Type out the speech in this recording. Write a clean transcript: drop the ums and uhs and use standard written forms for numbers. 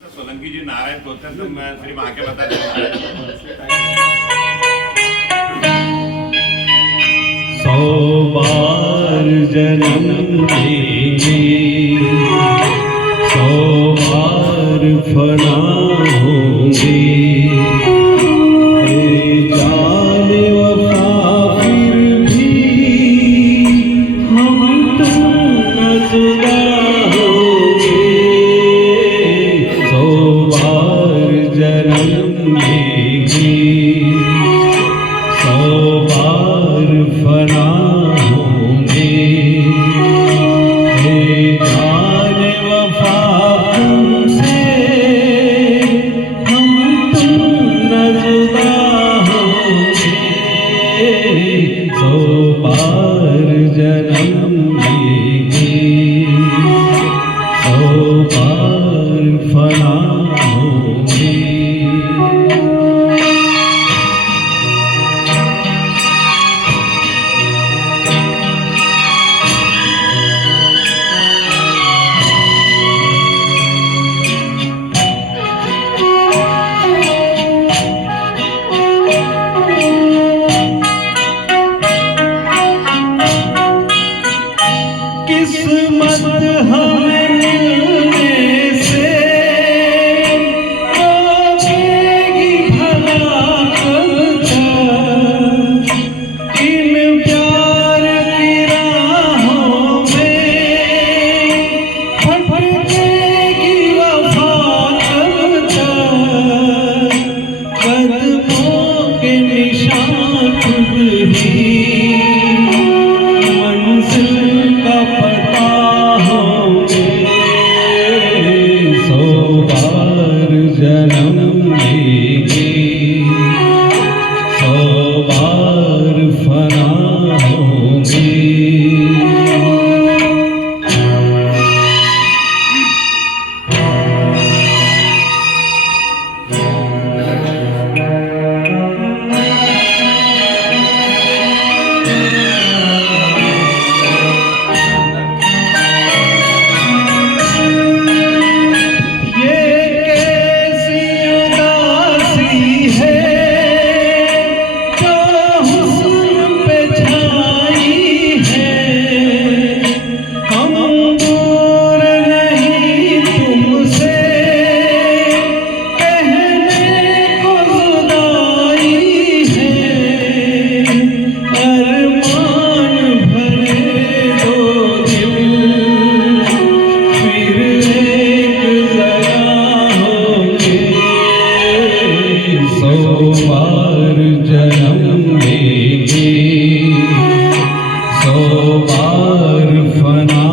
सोलंकी जी नारायण होते हैं तो मैं सिर्फ आके बता देता। 100 बार जन्म लेंगे, 100 बार फना होंगे। जाने वफा फिर भी हम तुम न जुदा होंगे। 100 बार जन्म लेंगे, 100 बार फना होंगे। जाने वफा तुमसे हम तुम न जुदा होंगे। 100 बार जन्म लेंगे, 100 बार फना होंगे। किस्मत हमें मिलने से रोकेगी भला कब तक। इन प्यार की राहों में भटकेगी वफा कब तक। कदमों के निशान खुद ही मंजिल का पता होंगे। 100 बार जन्म लेंगे, 100 बार फना होंगे। बार जन्म लेंगे, 100 बार फना